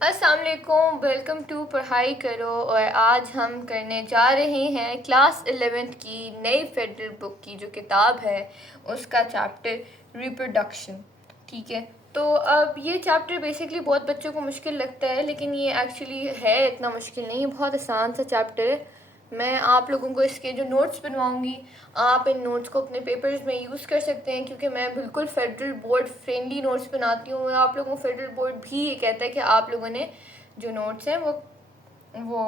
अस्सलाम वालेकुम, welcome to पढ़ाई करो। और आज हम करने जा रहे हैं क्लास 11th की नई फेडरल बुक की जो किताब है उसका चैप्टर रिप्रोडक्शन। ठीक है, तो अब ये चैप्टर बेसिकली बहुत बच्चों को मुश्किल लगता है, लेकिन ये एक्चुअली है इतना मुश्किल नहीं है, बहुत आसान सा चैप्टर है। मैं आप लोगों को इसके जो नोट्स बनवाऊंगी, आप इन नोट्स को अपने पेपर्स में यूज़ कर सकते हैं, क्योंकि मैं बिल्कुल फेडरल बोर्ड फ्रेंडली नोट्स बनाती हूँ। आप लोगों को फेडरल बोर्ड भी ये कहता है कि आप लोगों ने जो नोट्स हैं वो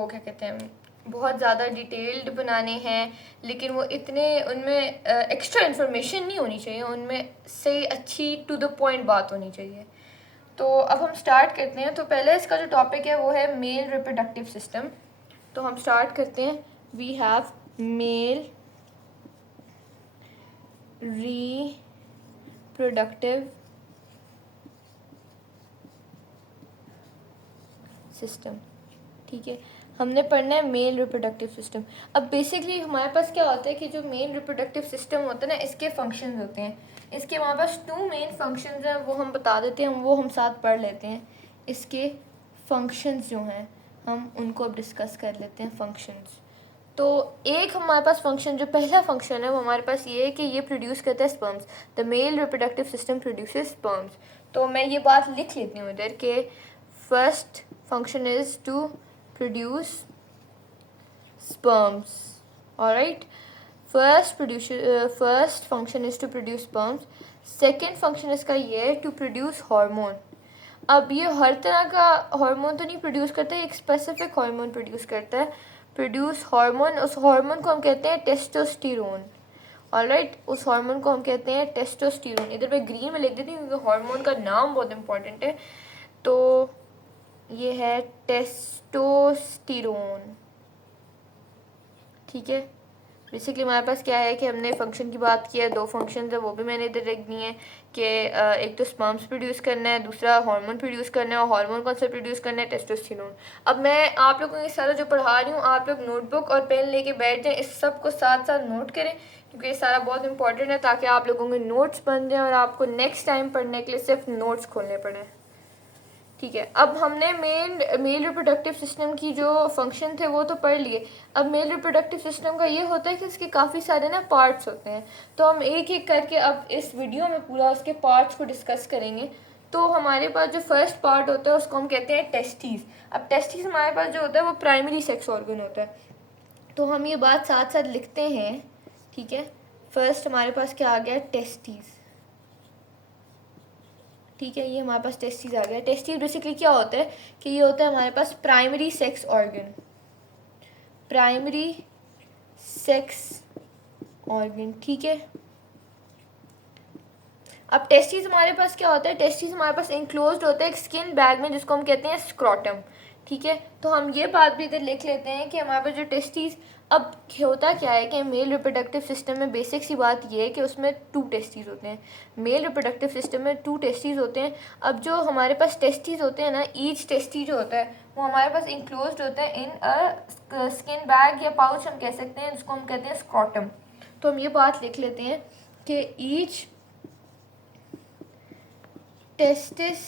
क्या कहते हैं, बहुत ज़्यादा डिटेल्ड बनाने हैं, लेकिन वो इतने उनमें एक्स्ट्रा इन्फॉर्मेशन नहीं होनी चाहिए, उनमें से अच्छी टू द पॉइंट बात होनी चाहिए। तो अब हम स्टार्ट करते हैं। तो पहले इसका जो टॉपिक है वो है मेल रिप्रोडक्टिव सिस्टम। तो हम स्टार्ट करते हैं। We have male reproductive system. ठीक है, हमने पढ़ना है मेल रिप्रोडक्टिव सिस्टम। अब बेसिकली हमारे पास क्या होता है कि जो मेल रिप्रोडक्टिव सिस्टम होता है ना, इसके फंक्शंस होते हैं। इसके हमारे पास 2 मेन फंक्शंस हैं, वो हम बता देते हैं, वो हम साथ पढ़ लेते हैं। इसके फंक्शंस जो हैं हम उनको अब डिस्कस कर लेते हैं। फंक्शंस, तो एक हमारे पास फंक्शन, जो पहला फंक्शन है वो हमारे पास ये है कि ये प्रोड्यूस करता है sperms. The mail reproductive system produces sperms. तो मैं ये बात लिख लेती हूँ इधर के first function is to produce sperms. All right, first function is to produce sperms. Second function इसका ये है to produce hormone. अब ये हर तरह का हार्मोन तो नहीं प्रोड्यूस करता है, एक स्पेसिफिक हार्मोन प्रोड्यूस करता है। प्रोड्यूस हार्मोन, उस हार्मोन को हम कहते हैं टेस्टोस्टेरोन। ऑलराइट, उस हार्मोन को हम कहते हैं टेस्टोस्टेरोन। इधर मैं ग्रीन में लिख देती हूँ क्योंकि हार्मोन का नाम बहुत इंपॉर्टेंट है। तो ये है टेस्टोस्टेरोन। ठीक है, बेसिकली हमारे पास क्या है कि हमने फंक्शन की बात की है, 2 फंक्शन है वो भी मैंने इधर रख दिए हैं कि एक तो स्पर्म्स प्रोड्यूस करना है, दूसरा हार्मोन प्रोड्यूस करना है। और हार्मोन कौन सा प्रोड्यूस करना है? टेस्टोस्टेरोन। अब मैं आप लोगों को ये सारा जो पढ़ा रही हूँ, आप लोग नोटबुक और पेन लेके बैठ जाएँ, इस सब को साथ साथ नोट करें, क्योंकि ये सारा बहुत इंपॉर्टेंट है, ताकि आप लोगों के नोट्स बन जाएँ और आपको नेक्स्ट टाइम पढ़ने के लिए सिर्फ नोट्स खोलने पड़े। ठीक है, अब हमने मेल रिप्रोडक्टिव सिस्टम की जो फंक्शन थे वो तो पढ़ लिए। अब मेल रिप्रोडक्टिव सिस्टम का ये होता है कि इसके काफ़ी सारे ना पार्ट्स होते हैं, तो हम एक एक करके अब इस वीडियो में पूरा उसके पार्ट्स को डिस्कस करेंगे। तो हमारे पास जो फर्स्ट पार्ट होता है उसको हम कहते हैं टेस्टिस। अब टेस्टिस हमारे पास जो होता है वो प्राइमरी सेक्स ऑर्गन होता है, तो हम ये बात साथ साथ लिखते हैं। ठीक है, फर्स्ट हमारे पास क्या आ गया? टेस्टिस। ठीक है, ये हमारे पास टेस्टिस आ गया। टेस्टिस बेसिकली क्या होता है कि ये होता है हमारे पास primary sex organ. Primary sex organ, ठीक है। अब टेस्टिस हमारे पास क्या होता है? टेस्टिस हमारे पास इंक्लोज्ड होता है एक स्किन बैग में, जिसको हम कहते हैं स्क्रोटम। ठीक है, तो हम ये बात भी इधर लिख लेते हैं कि हमारे पास जो टेस्टिस, अब होता क्या है कि मेल रिप्रोडक्टिव सिस्टम में बेसिक सी बात ये है कि उसमें 2 टेस्टिस होते हैं। मेल रिप्रोडक्टिव सिस्टम में 2 टेस्टिस होते हैं। अब जो हमारे पास टेस्टिस होते हैं ना, ईच टेस्टी जो होता है वो हमारे पास इंक्लोज्ड होता है इन अ स्किन बैग या पाउच हम कह सकते हैं, जिसको हम कहते हैं स्क्रोटम। तो हम ये बात लिख लेते हैं कि each testis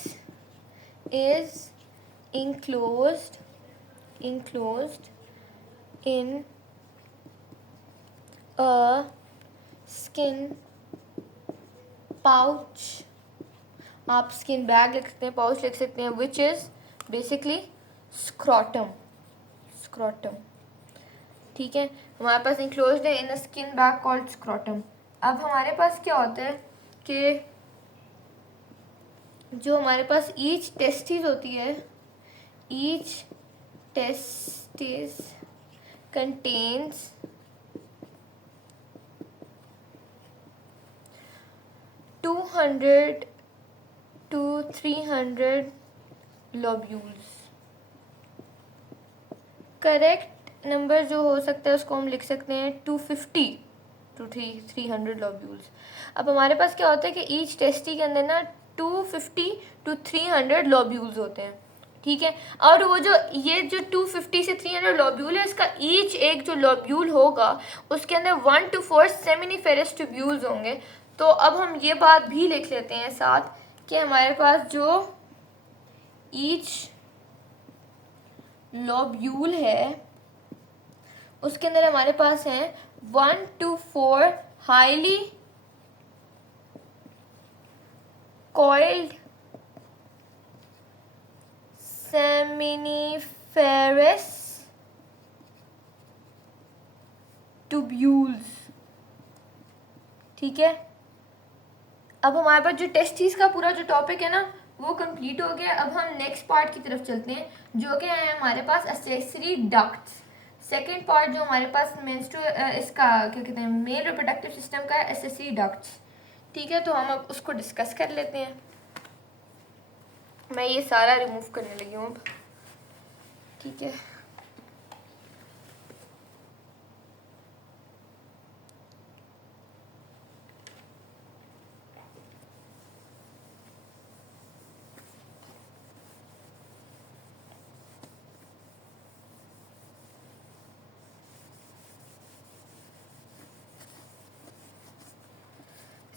is enclosed in a skin pouch. आप स्किन बैग लिख सकते हैं, पाउच लिख सकते हैं, विच इज बेसिकली स्क्रोटम। ठीक है, हमारे पास इंक्लोज्ड है इन अ स्किन बैग कॉल्ड स्क्रोटम। अब हमारे पास क्या होता है कि जो हमारे पास ईच टेस्टिस होती है, each testis contains 200 to 300 lobules. Correct number जो हो सकता है उसको हम लिख सकते हैं 250 to 300 लोब्यूल्स। अब हमारे पास क्या होता है कि ईच टेस्टी के अंदर ना 250 to 300 लोब्यूल्स होते हैं। ठीक है, और वो जो ये जो 250 से 300 लोब्यूल है, इसका ईच एक जो लोब्यूल होगा उसके अंदर 1 to 4 सेमिनिफेरस ट्यूब्यूल्स होंगे। तो अब हम ये बात भी लिख लेते हैं साथ कि हमारे पास जो ईच लोब्यूल है, उसके अंदर हमारे पास हैं 1 to 4 highly coiled seminiferous tubules। ठीक है, अब हमारे पास जो टेस्टिस का पूरा जो टॉपिक है ना वो कंप्लीट हो गया। अब हम नेक्स्ट पार्ट की तरफ चलते हैं जो कि है हमारे पास एक्सेसरी डक्ट्स। सेकेंड पार्ट जो हमारे पास इसका क्या कहते हैं मेल रिप्रोडक्टिव सिस्टम का एक्सेसरी डक्ट्स। ठीक है, तो हम अब उसको डिस्कस कर लेते हैं। मैं ये सारा रिमूव करने लगी हूँ अब। ठीक है,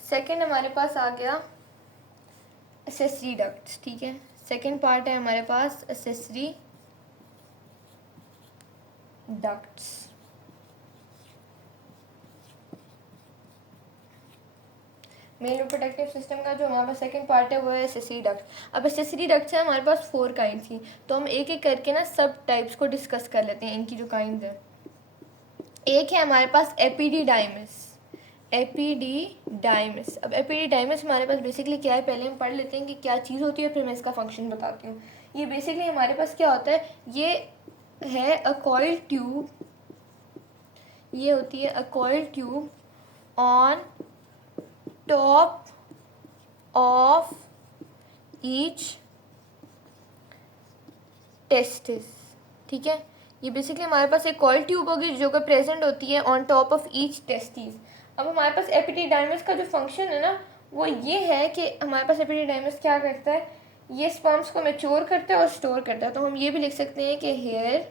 सेकेंड हमारे पास आ गया एक्सेसरी डक्ट्स। ठीक है, सेकेंड पार्ट है हमारे पास accessory ducts. Male reproductive system का जो हमारे पास सेकेंड पार्ट है वो है एक्सेसरी डक्ट। अब एक्सेसरी डक्ट्स है हमारे पास 4 काइंड थी, तो हम एक एक करके ना सब टाइप्स को डिस्कस कर लेते हैं, इनकी जो काइंड है। एक है हमारे पास एपिडिडाइमिस। एपिडिडाइमिस, अब एपिडिडाइमिस हमारे पास बेसिकली क्या है पहले हम पढ़ लेते हैं कि क्या चीज़ होती है, फिर मैं इसका फंक्शन बताती हूँ। ये बेसिकली हमारे पास क्या होता है, ये है अ कॉइल ट्यूब, ये होती है a coil tube on top of each testis. ठीक है, ये बेसिकली हमारे पास एक कॉइल ट्यूब होगी जो कि प्रेजेंट होती है on top of each testis. अब हमारे पास एपिडिडाइमिस का जो फंक्शन है ना वो ये है कि हमारे पास एपिडिडाइमिस क्या करता है, ये स्पर्म्स को मैच्योर करता है और स्टोर करता है। तो हम ये भी लिख सकते हैं कि here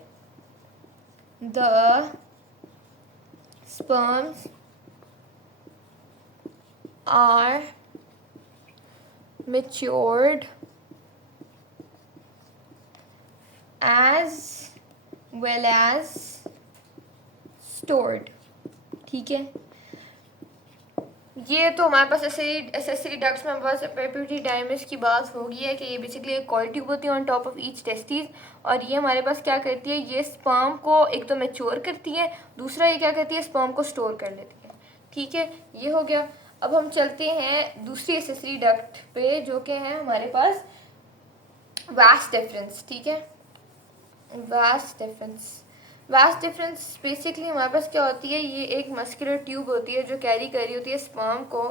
the sperms are matured as well as stored। ठीक है, ये तो हमारे पास एक्सेसरी डक्ट्स में हमारे पास एपिडिडाइमिस की बात होगी है कि ये बेसिकली एक कॉइल ट्यूब होती है on top of each testis, और ये हमारे पास क्या करती है, ये स्पर्म को एक तो मैच्योर करती है, दूसरा ये क्या करती है स्पर्म को स्टोर कर लेती है। ठीक है, ये हो गया। अब हम चलते हैं दूसरी एक्सेसरी डक्ट पे जो कि है हमारे पास वास डिफरेंस। ठीक है, वास डिफरेंस बेसिकली हमारे पास क्या होती है, ये एक मस्कुलर ट्यूब होती है जो कैरी कर रही होती है स्पर्म को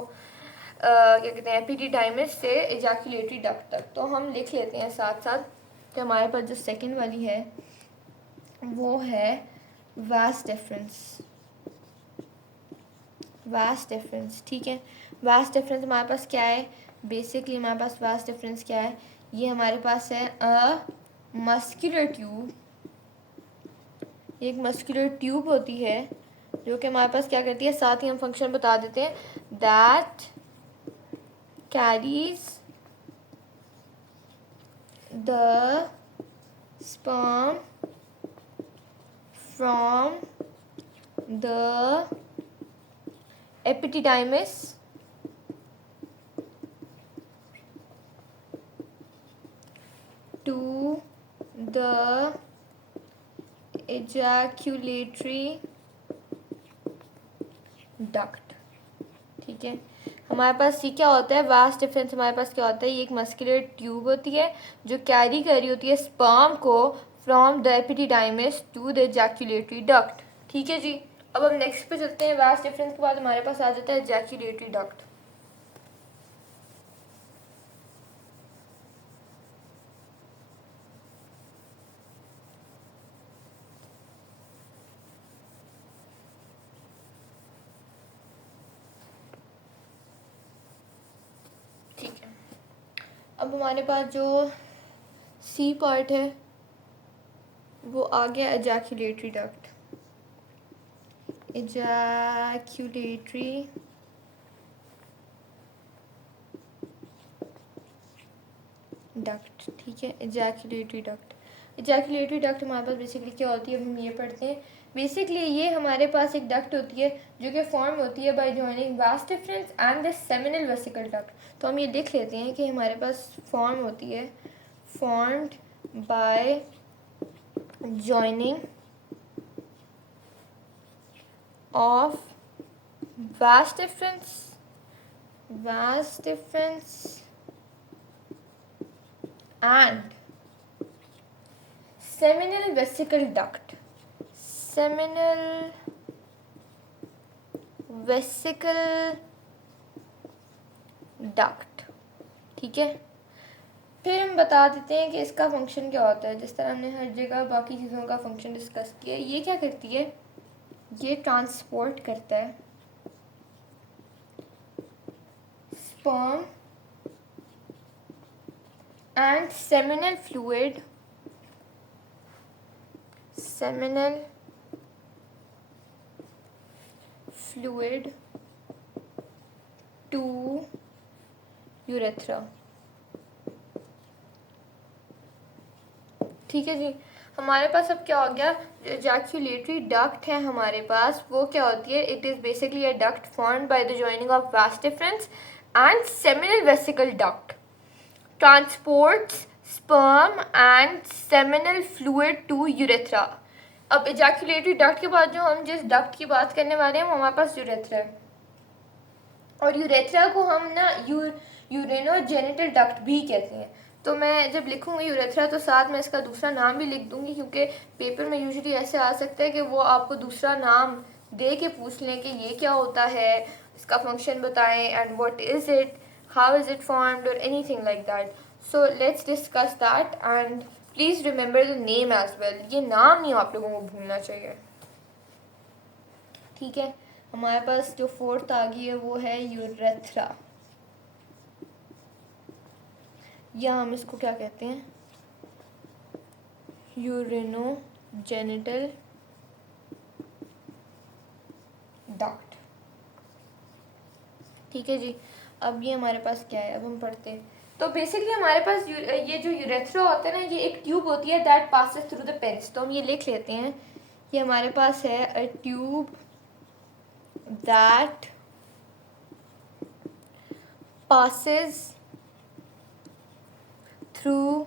क्या कहते हैं एपिडिडाइमिस से एजाकुलेटरी डक्ट तक। तो हम लिख लेते हैं साथ साथ कि हमारे पास जो सेकंड वाली है वो है वास डिफरेंस। ठीक है, वास डिफरेंस हमारे पास क्या है, बेसिकली हमारे पास वास डिफरेंस क्या है, ये हमारे पास है अ मस्कुलर ट्यूब, एक मस्कुलर ट्यूब होती है जो कि हमारे पास क्या करती है, साथ ही हम फंक्शन बता देते हैं, that carries the sperm from the epididymis to the ejaculatory duct। ठीक है, हमारे पास ये क्या होता है, वास डिफरेंस हमारे पास क्या होता है, ये एक मस्कुलर ट्यूब होती है जो कैरी कर रही होती है स्पर्म को from the epididymis to the ejaculatory duct। ठीक है जी, अब हम नेक्स्ट पे चलते हैं। वास डिफरेंस के बाद हमारे पास आ जाता है ejaculatory duct। अब हमारे पास जो सी पार्ट है वो आ गया एजैक्यूलेटरी डक्ट। एजैक्यूलेटरी डक्ट, ठीक है, एजैक्यूलेटरी डक्ट। इजैकुलेटरी डक्ट हमारे पास बेसिकली क्या होती है, अब हम ये पढ़ते हैं। बेसिकली ये हमारे पास एक डक्ट होती है जो कि फॉर्म होती है बाय जॉइनिंग वास deferens and the seminal vesicle duct. तो हम ये देख लेते हैं कि हमारे पास फॉर्म होती है, formed by joining of vas difference and seminal vesicle duct, seminal vesicle duct। ठीक है, फिर हम बता देते हैं कि इसका फंक्शन क्या होता है। जिस तरह हमने हर जगह बाकी चीज़ों का फंक्शन डिस्कस किया, ये क्या करती है, ये ट्रांसपोर्ट करता है sperm and seminal fluid to urethra। ठीक है जी, हमारे पास अब क्या हो गया, एजैकुलेटरी डक्ट है हमारे पास, वो क्या होती है, it is basically a duct formed by the joining of vas deferens and seminal vesicle duct, transports sperm and seminal fluid to urethra. अब एजैकुलेटरी डक्ट के बाद जो हम जिस डक्ट की बात करने वाले हैं वो हमारे पास यूरेथ्रा है, और यूरेथ्रा को हम ना यूरेनोजेनिटल डक्ट भी कहते हैं। तो मैं जब लिखूंगी यूरेथ्रा तो साथ में इसका दूसरा नाम भी लिख दूंगी, क्योंकि पेपर में यूजुअली ऐसे आ सकता है कि वो आपको दूसरा नाम दे के पूछ लें कि ये क्या होता है, इसका फंक्शन बताएं, and what is it, how is it formed, और anything like that. So let's discuss that and please remember the name as well. ये नाम नहीं आप लोगों को भूलना चाहिए। ठीक है, हमारे पास जो फोर्थ आ गई है वो है यूरेथ्रा, या हम इसको क्या कहते हैं, यूरिनोजेनिटल डक्ट। ठीक है जी, अब ये हमारे पास क्या है, अब हम पढ़ते हैं। तो बेसिकली हमारे पास ये जो यूरेथ्रा होता है ना, ये एक ट्यूब होती है that passes through the penis. तो हम ये लिख लेते हैं, ये हमारे पास है a tube that passes through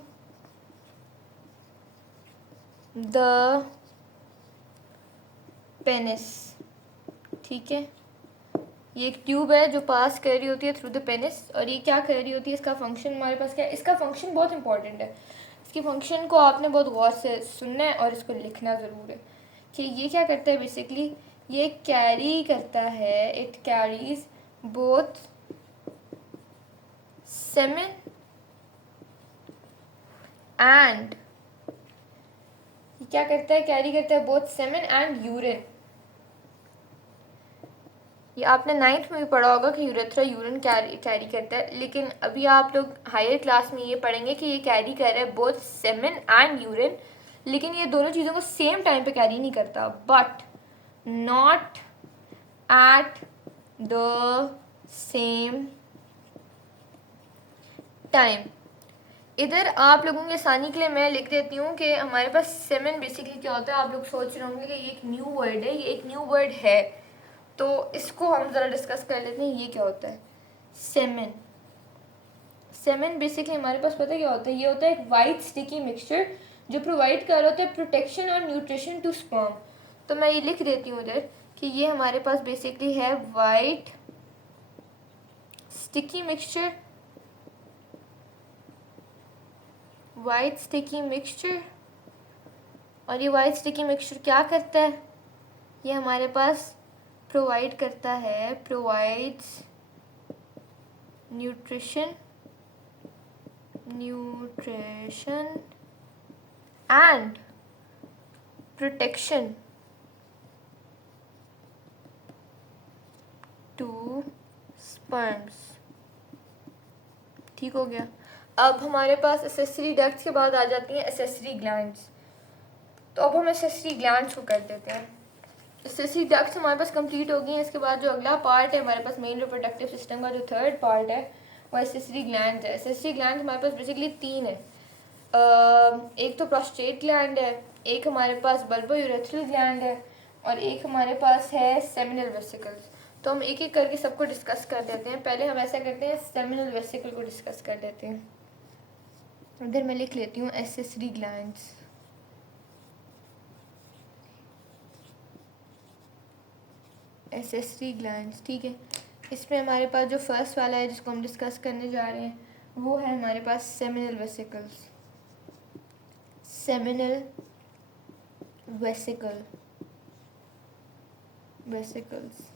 the penis. ठीक है, ये एक ट्यूब है जो पास कर रही होती है थ्रू द पेनिस, और ये क्या कर रही होती है, इसका फंक्शन हमारे पास क्या है, इसका फंक्शन बहुत इंपॉर्टेंट है। इसके फंक्शन को आपने बहुत गौर से सुनना है और इसको लिखना ज़रूर है कि ये क्या करता है। बेसिकली ये कैरी करता है, it carries both semen and, क्या करता है, कैरी करता है बोथ सेमेन एंड यूरिन। ये आपने 9th में भी पढ़ा होगा कि यूरेथ्रा यूरिन कैरी करता है, लेकिन अभी आप लोग हायर क्लास में ये पढ़ेंगे कि ये कैरी कर रहा है बोथ सेमेन एंड यूरिन, लेकिन ये दोनों चीज़ों को सेम टाइम पे कैरी नहीं करता, but not at the same time. इधर आप लोगों की आसानी के लिए मैं लिख देती हूँ कि हमारे पास सेमेन बेसिकली क्या होता है। आप लोग सोच रहे होंगे कि ये एक न्यू वर्ड है, ये एक न्यू वर्ड है, तो इसको हम ज़रा डिस्कस कर लेते हैं। ये क्या होता है सेमेन। सेमेन बेसिकली हमारे पास पता है क्या होता है, ये होता है एक वाइट स्टिकी मिक्सचर जो प्रोवाइड कर रहा होता है प्रोटेक्शन और न्यूट्रिशन टू स्पर्म। तो मैं ये लिख देती हूँ इधर कि ये हमारे पास बेसिकली है white sticky mixture, white sticky mixture. और ये वाइट स्टिकी मिक्सचर क्या करता है, ये हमारे पास प्रोवाइड करता है, provides nutrition and protection to sperms. ठीक हो गया। अब हमारे पास एसेसरी डक्ट्स के बाद आ जाती हैं एसेसरी ग्लैंड्स। तो अब हम एसेसरी ग्लैंड्स को कर देते हैं। एसेसरी डक्ट्स हमारे पास कंप्लीट हो गई हैं। इसके बाद जो अगला पार्ट है हमारे पास मेन रिप्रोडक्टिव सिस्टम का जो थर्ड पार्ट है वो एसेसरी ग्लैंड्स है। एसेसरी ग्लैंड्स हमारे पास बेसिकली 3 है। एक तो प्रोस्टेट ग्लैंड है, एक हमारे पास बल्बोयूरेथ्रल ग्लैंड है, और एक हमारे पास है सेमिनल वेसिकल्स। तो हम एक एक करके सबको डिस्कस कर देते हैं। पहले हम ऐसा करते हैं, सेमिनल वेसिकल को डिस्कस कर देते हैं। इधर मैं लिख लेती हूँ एसेसरी ग्लैंड्स। एसेसरी ग्लैंड्स, ठीक है। इसमें हमारे पास जो फर्स्ट वाला है जिसको हम डिस्कस करने जा रहे हैं वो है हमारे पास सेमिनल वेसिकल्स। Seminal vesicles.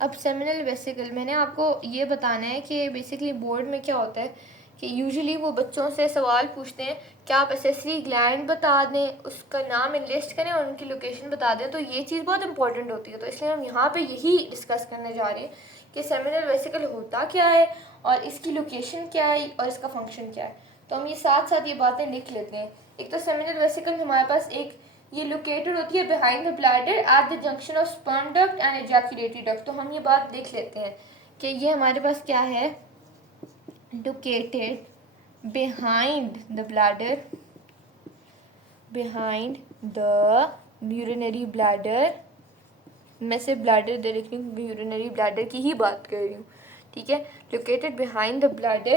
अब सेमिनल वेसिकल, मैंने आपको ये बताना है कि बेसिकली बोर्ड में क्या होता है कि यूजुअली वो बच्चों से सवाल पूछते हैं कि आप एसेसरी ग्लैंड बता दें, उसका नाम लिस्ट करें और उनकी लोकेशन बता दें। तो ये चीज़ बहुत इंपॉर्टेंट होती है, तो इसलिए हम यहाँ पे यही डिस्कस करने जा रहे हैं कि सेमिनल वेसिकल होता क्या है और इसकी लोकेशन क्या है और इसका फंक्शन क्या है। तो हम ये साथ साथ ये बातें लिख लेते हैं। एक तो सेमिनल वेसिकल हमारे पास एक ये लोकेटेड होती है behind the bladder eight the junction of sperm duct and ejaculatory duct. तो हम ये बात देख लेते हैं कि ये हमारे पास क्या है, located behind the bladder, behind the urinary bladder। मैं सिर्फ ब्लैडर दे रही हूँ क्योंकि यूरिनरी ब्लैडर की ही बात कर रही हूँ, ठीक है। Located behind the bladder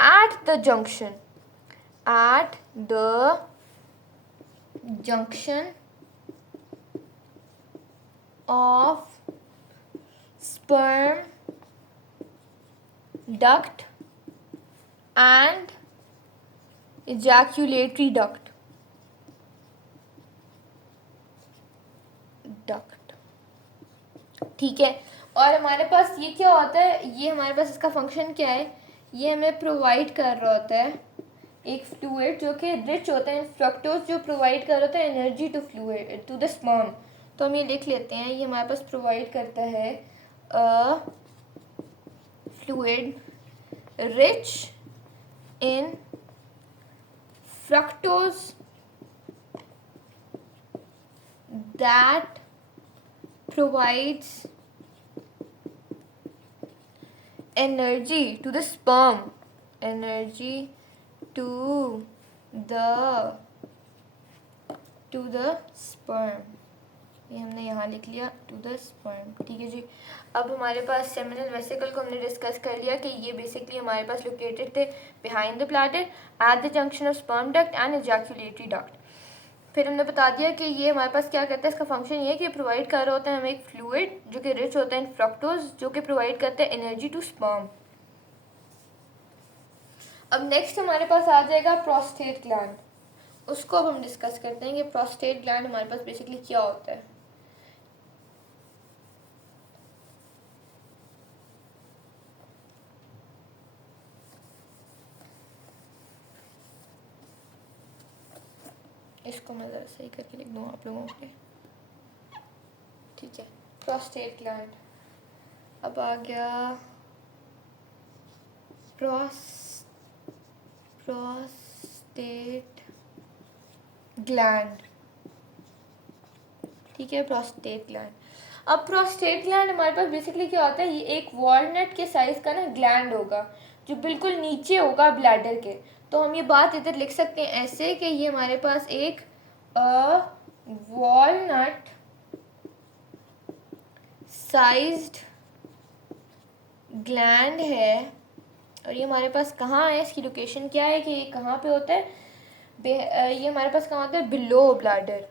eight the junction, eight the junction of sperm duct and ejaculatory duct। ठीक है। और हमारे पास ये क्या होता है, ये हमारे पास इसका फंक्शन क्या है, ये हमें प्रोवाइड कर रहा होता है एक फ्लूइड जो कि रिच होता है फ्रक्टोज, जो प्रोवाइड कर रहा होता है energy to fluid to the sperm. तो हम ये लिख लेते हैं, ये हमारे पास प्रोवाइड करता है fluid rich in fructose that provides energy to the sperm, energy to the sperm। ये हमने यहाँ लिख लिया टू द स्पर्म, ठीक है जी। अब हमारे पास सेमिनल वेसिकल को हमने डिस्कस कर लिया कि ये बेसिकली हमारे पास लोकेटेड थे behind the bladder eight the junction of sperm duct and ejaculatory duct. फिर हमने बता दिया कि ये हमारे पास क्या करता है, इसका फंक्शन ये है कि प्रोवाइड कर रहा होता है हमें एक फ्लूइड जो कि रिच होता है इन फ्रक्टोज, जो कि प्रोवाइड करता है एनर्जी टू स्पर्म। अब नेक्स्ट हमारे पास आ जाएगा प्रोस्टेट ग्लैंड। उसको अब हम डिस्कस करते हैं कि प्रोस्टेट ग्लैंड हमारे पास बेसिकली क्या होता है। इसको मैं ज़रा सही करके लिख दूँ आप लोगों के, ठीक है। प्रोस्टेट ग्लैंड, अब आ गया प्रोस्टेट ग्लैंड, ठीक है। प्रोस्टेट ग्लैंड, अब प्रोस्टेट ग्लैंड हमारे पास बेसिकली क्या होता है, ये एक वॉलनट के साइज का ना ग्लैंड होगा जो बिल्कुल नीचे होगा ब्लैडर के। तो हम ये बात इधर लिख सकते हैं ऐसे कि ये हमारे पास एक वॉलनट साइज्ड ग्लैंड है, और ये हमारे पास कहाँ है, इसकी लोकेशन क्या है कि ये कहाँ पे होता है, ये हमारे पास कहाँ होता है, below bladder,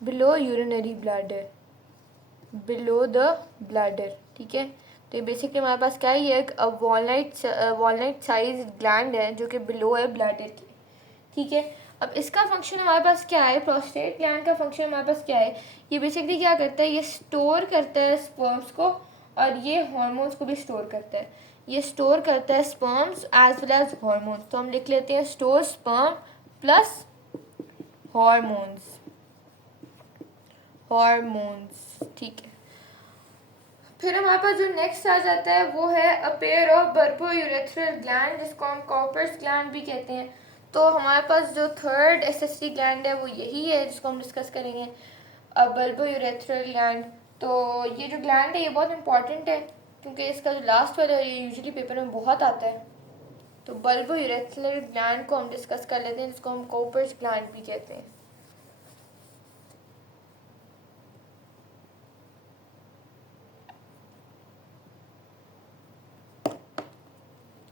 below urinary bladder, below the bladder, ठीक है। तो ये बेसिकली हमारे पास क्या है, ये एक वॉलनट साइज ग्लैंड है जो कि बिलो है ब्लैडर के, ठीक है। अब इसका फंक्शन हमारे पास क्या है, प्रोस्टेट ग्लैंड का फंक्शन हमारे पास क्या है, ये बेसिकली क्या करता है, ये स्टोर करता है स्पर्म्स को और ये हार्मोन्स को भी स्टोर करता है। ये स्टोर करता है sperms as well as hormones. तो हम लिख लेते हैं स्टोर स्पर्म प्लस हार्मोन्स, ठीक है। फिर हमारे पास जो नेक्स्ट आ जाता है वो है a pair of bulbourethral gland, जिसको हम कॉपर्स ग्लैंड भी कहते हैं। तो हमारे पास जो थर्ड एसेसरी ग्लैंड है वो यही है जिसको हम डिस्कस करेंगे, बल्बोयूरेथ्रल ग्लैंड। तो ये जो ग्लैंड है ये बहुत इंपॉर्टेंट है क्योंकि इसका जो लास्ट वाला है ये यूजुअली पेपर में बहुत आता है। तो बल्बो यूरेथ्रल ग्लैंड को हम डिस्कस कर लेते हैं, जिसको हम कॉपर्स ग्लैंड भी कहते हैं।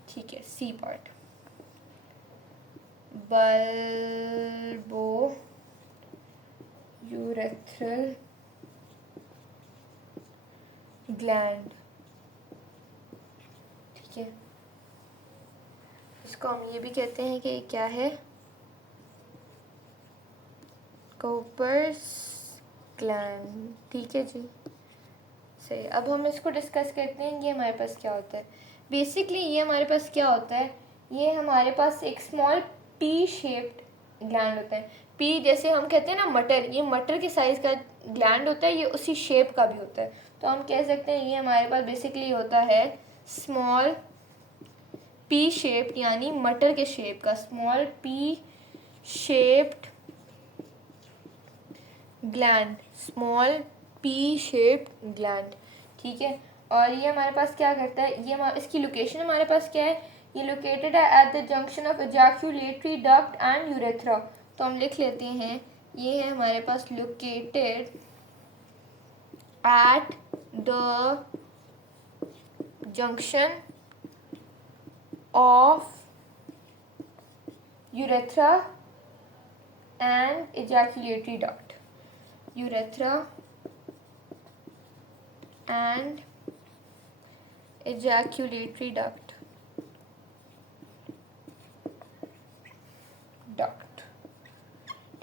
ठीक है, C part, bulbourethral gland. ठीक है, इसको हम ये भी कहते हैं कि क्या है, कॉपर्स ग्लैंड। ठीक है जी, सही। अब हम इसको डिस्कस करते हैं, ये हमारे पास क्या होता है। बेसिकली ये हमारे पास क्या होता है, ये हमारे पास एक स्मॉल पी शेप्ड ग्लैंड होता है। पी जैसे हम कहते हैं ना मटर, ये मटर के साइज़ का ग्लैंड होता है, ये उसी शेप का भी होता है। तो हम कह सकते हैं ये हमारे पास बेसिकली होता है स्मॉल पी शेप्ड, यानी मटर के शेप का, small P shaped gland, small P shaped gland. ठीक है, और ये हमारे पास क्या करता है, ये इसकी लोकेशन हमारे पास क्या है, ये लोकेटेड है at the junction of ejaculatory duct and urethra. तो हम लिख लेते हैं, ये है हमारे पास located at the junction of urethra and ejaculatory duct, urethra and ejaculatory duct।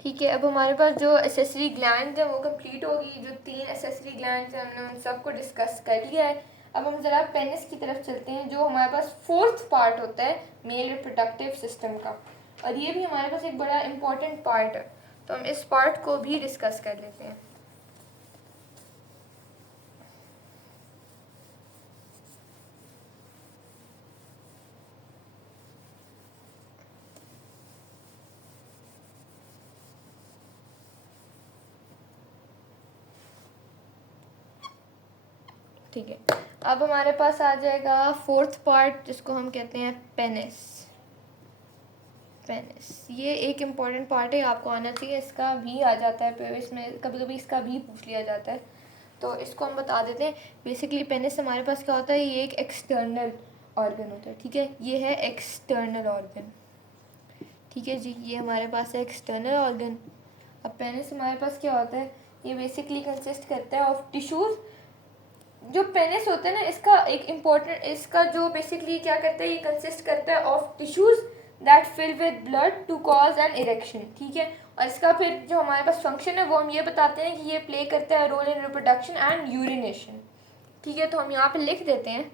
ठीक है, अब हमारे पास जो एसेसरी ग्लैंड है वो कंप्लीट होगी। जो 3 एसेसरी ग्लैंड हैं हमने उन सबको डिस्कस कर लिया है। अब हम ज़रा पेनिस की तरफ चलते हैं, जो हमारे पास 4th पार्ट होता है मेल रिप्रोडक्टिव सिस्टम का, और ये भी हमारे पास एक बड़ा इंपॉर्टेंट पार्ट है। तो हम इस पार्ट को भी डिस्कस कर लेते हैं। ठीक है, अब हमारे पास आ जाएगा 4th पार्ट, जिसको हम कहते हैं पेनिस। पेनिस ये एक इम्पॉर्टेंट पार्ट है, आपको आना चाहिए, इसका भी आ जाता है, इसमें कभी कभी इसका भी पूछ लिया जाता है, तो इसको हम बता देते हैं। बेसिकली पेनिस हमारे पास क्या होता है, ये एक एक्सटर्नल ऑर्गन होता है। ठीक है, ये है एक्सटर्नल ऑर्गन। ठीक है जी, ये हमारे पास है एक्सटर्नल ऑर्गन। अब पेनिस हमारे पास क्या होता है, ये बेसिकली कंसिस्ट करता है ऑफ टिश्यूज़। जो पेनिस होता है ना, इसका एक इम्पॉर्टेंट, इसका जो बेसिकली क्या करता है, ये कंसिस्ट करता है of tissues that fill with blood to cause an erection. ठीक है, और इसका फिर जो हमारे पास फंक्शन है वो हम ये बताते हैं कि ये प्ले करता है role in reproduction and urination. ठीक है, तो हम यहाँ पे लिख देते हैं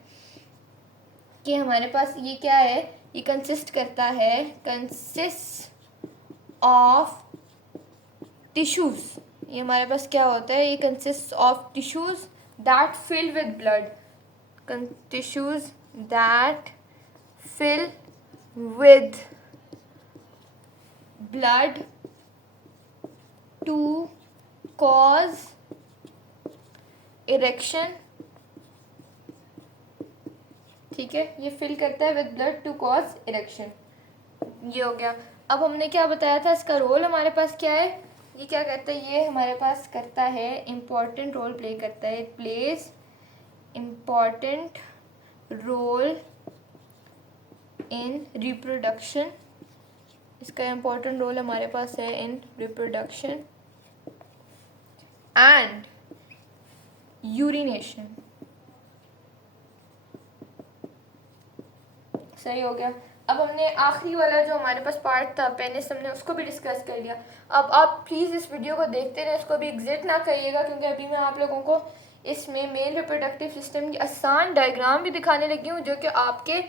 कि हमारे पास ये क्या है, ये कंसिस्ट करता है, कंसिस्ट ऑफ टिश्यूज़। ये हमारे पास क्या होता है, ये consist of tissues that fill with blood, tissues that fill with blood to cause erection। ठीक है, ये फिल करता है with blood to cause erection. ये हो गया। अब हमने क्या बताया था, इसका रोल हमारे पास क्या है, ये क्या करता है, ये हमारे पास करता है इम्पॉर्टेंट रोल प्ले करता है, it plays important role in reproduction. इसका इम्पॉर्टेंट रोल हमारे पास है इन रिप्रोडक्शन एंड यूरिनेशन। सही हो गया। अब हमने आखिरी वाला जो हमारे पास पार्ट था पेनिस, हमने उसको भी डिस्कस कर लिया। अब आप प्लीज़ इस वीडियो को देखते रहें, इसको भी एग्जिट ना करिएगा, क्योंकि अभी मैं आप लोगों को इसमें मेल रिप्रोडक्टिव सिस्टम की आसान डायग्राम भी दिखाने लगी हूँ, जो कि आपके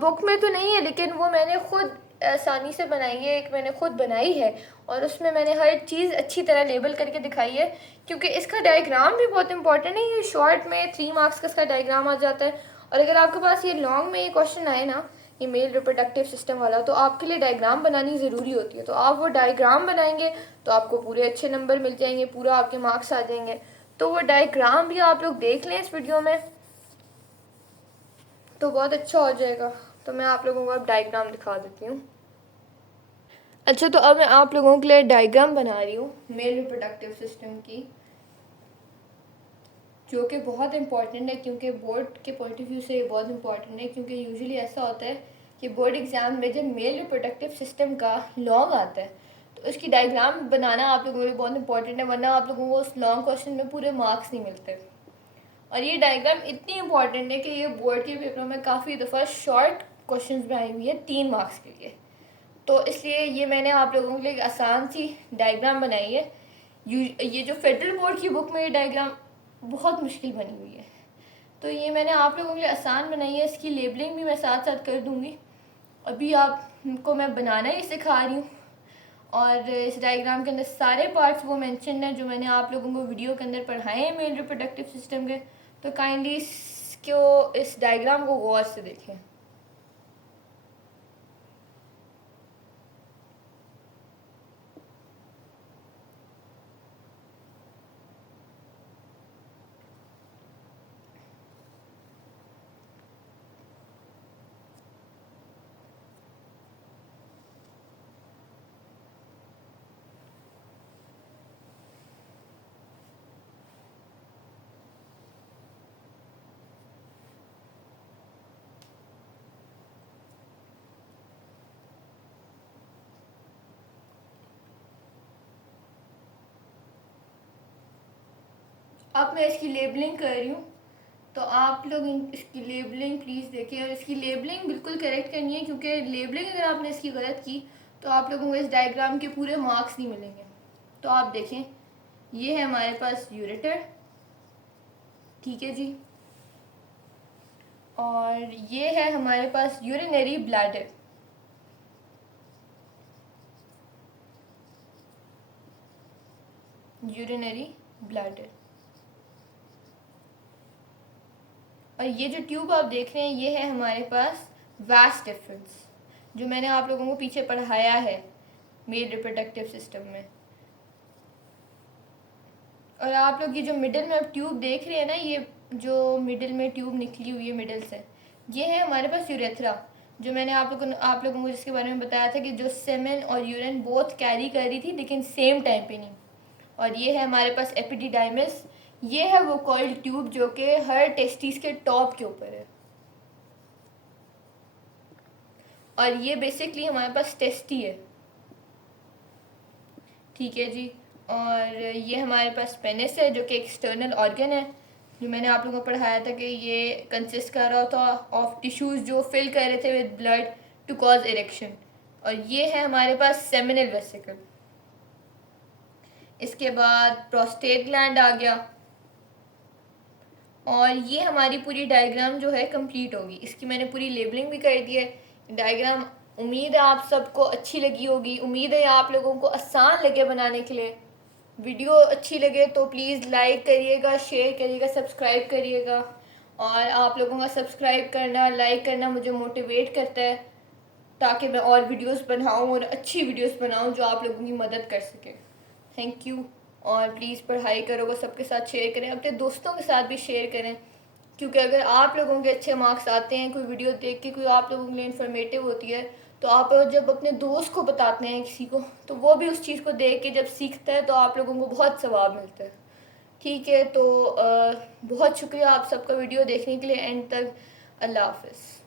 बुक में तो नहीं है, लेकिन वो मैंने खुद आसानी से बनाई है, एक मैंने खुद बनाई है, और उसमें मैंने हर चीज़ अच्छी तरह लेबल करके दिखाई है, क्योंकि इसका डायग्राम भी बहुत इंपॉर्टेंट है। ये शॉर्ट में 3 मार्क्स का इसका डायग्राम आ जाता है, और अगर आपके पास ये लॉन्ग में ये क्वेश्चन आए ना, ये मेल रिप्रोडक्टिव सिस्टम वाला, तो आपके लिए डायग्राम बनानी ज़रूरी होती है। तो आप वो डायग्राम बनाएंगे तो आपको पूरे अच्छे नंबर मिल जाएंगे, पूरा आपके मार्क्स आ जाएंगे। तो वो डायग्राम भी आप लोग देख लें इस वीडियो में, तो बहुत अच्छा हो जाएगा। तो मैं आप लोगों को अब डायग्राम दिखा देती हूँ। अच्छा, तो अब मैं आप लोगों के लिए डायग्राम बना रही हूँ मेल रिप्रोडक्टिव सिस्टम की, जो कि बहुत इंपॉर्टेंट है क्योंकि बोर्ड के पॉइंट ऑफ व्यू से ये बहुत इंपॉर्टेंट है। क्योंकि यूजुअली ऐसा होता है कि बोर्ड एग्ज़ाम में जब मेल रिप्रोडक्टिव सिस्टम का लॉन्ग आता है तो उसकी डायग्राम बनाना आप लोगों के लिए बहुत इंपॉर्टेंट है, वरना आप लोगों को उस लॉन्ग क्वेश्चन में पूरे मार्क्स नहीं मिलते। और ये डायग्राम इतनी इंपॉर्टेंट है कि ये बोर्ड के पेपर में काफ़ी दफ़ा शॉर्ट क्वेश्चन में आई हुई है 3 मार्क्स के लिए। तो इसलिए ये मैंने आप लोगों के लिए एक आसान सी डायग्राम बनाई है। ये जो फेडरल बोर्ड की बुक में ये डायग्राम बहुत मुश्किल बनी हुई है, तो ये मैंने आप लोगों के लिए आसान बनाई है। इसकी लेबलिंग भी मैं साथ साथ कर दूँगी। अभी आपको मैं बनाना ही सिखा रही हूँ, और इस डायग्राम के अंदर सारे पार्ट्स वो मेंशन हैं जो मैंने आप लोगों को वीडियो के अंदर पढ़ाए हैं मेल रिप्रोडक्टिव सिस्टम के। तो काइंडली इस डायग्राम को गौर से देखें। अब मैं इसकी लेबलिंग कर रही हूँ, तो आप लोग इसकी लेबलिंग प्लीज़ देखें, और इसकी लेबलिंग बिल्कुल करेक्ट करनी है क्योंकि लेबलिंग अगर आपने इसकी गलत की तो आप लोगों को इस डायग्राम के पूरे मार्क्स नहीं मिलेंगे। तो आप देखें, ये है हमारे पास यूरेटर, ठीक है जी, और ये है हमारे पास यूरिनरी ब्लैडर। यूरिनरी ब्लैडर, और ये जो ट्यूब आप देख रहे हैं ये है हमारे पास वास्ट डिफरेंस, जो मैंने आप लोगों को पीछे पढ़ाया है मेल रिप्रोडक्टिव सिस्टम में। और आप लोग ये जो मिडिल में अब ट्यूब देख रहे हैं ना, ये जो मिडिल में ट्यूब निकली हुई है मिडिल से, ये है हमारे पास यूरेथ्रा, जो मैंने आप लोगों को जिसके बारे में बताया था कि जो सेमेन और यूरिन बोथ कैरी कर रही थी लेकिन सेम टाइम पे नहीं। और ये है हमारे पास एपिडिडाइमिस, ये है वो कॉइल ट्यूब जो कि हर टेस्टिस के टॉप के ऊपर है। और ये बेसिकली हमारे पास टेस्टी है, ठीक है जी। और ये हमारे पास पेनिस है जो कि एक्सटर्नल ऑर्गन है, जो मैंने आप लोगों को पढ़ाया था कि ये कंसिस्ट कर रहा था ऑफ टिश्यूज़ जो फिल कर रहे थे with blood to cause erection. और ये है हमारे पास सेमिनल वेसिकल। इसके बाद प्रोस्टेट ग्लैंड आ गया, और ये हमारी पूरी डायग्राम जो है कंप्लीट होगी। इसकी मैंने पूरी लेबलिंग भी कर दी है। डायग्राम उम्मीद है आप सबको अच्छी लगी होगी, उम्मीद है आप लोगों को आसान लगे बनाने के लिए। वीडियो अच्छी लगे तो प्लीज़ लाइक करिएगा, शेयर करिएगा, सब्सक्राइब करिएगा। और आप लोगों का सब्सक्राइब करना, लाइक करना मुझे मोटिवेट करता है ताकि मैं और वीडियोस बनाऊं और अच्छी वीडियोस बनाऊं जो आप लोगों की मदद कर सके। Thank you. और प्लीज़ पढ़ाई करो, सबके साथ शेयर करें, अपने दोस्तों के साथ भी शेयर करें, क्योंकि अगर आप लोगों के अच्छे मार्क्स आते हैं, कोई वीडियो देख के कोई आप लोगों के लिए इन्फॉर्मेटिव होती है, तो आप जब अपने दोस्त को बताते हैं किसी को, तो वो भी उस चीज़ को देख के जब सीखता है तो आप लोगों को बहुत सवाब मिलता है। ठीक है, तो बहुत शुक्रिया आप सबका वीडियो देखने के लिए एंड तक। अल्लाह हाफ़िज़।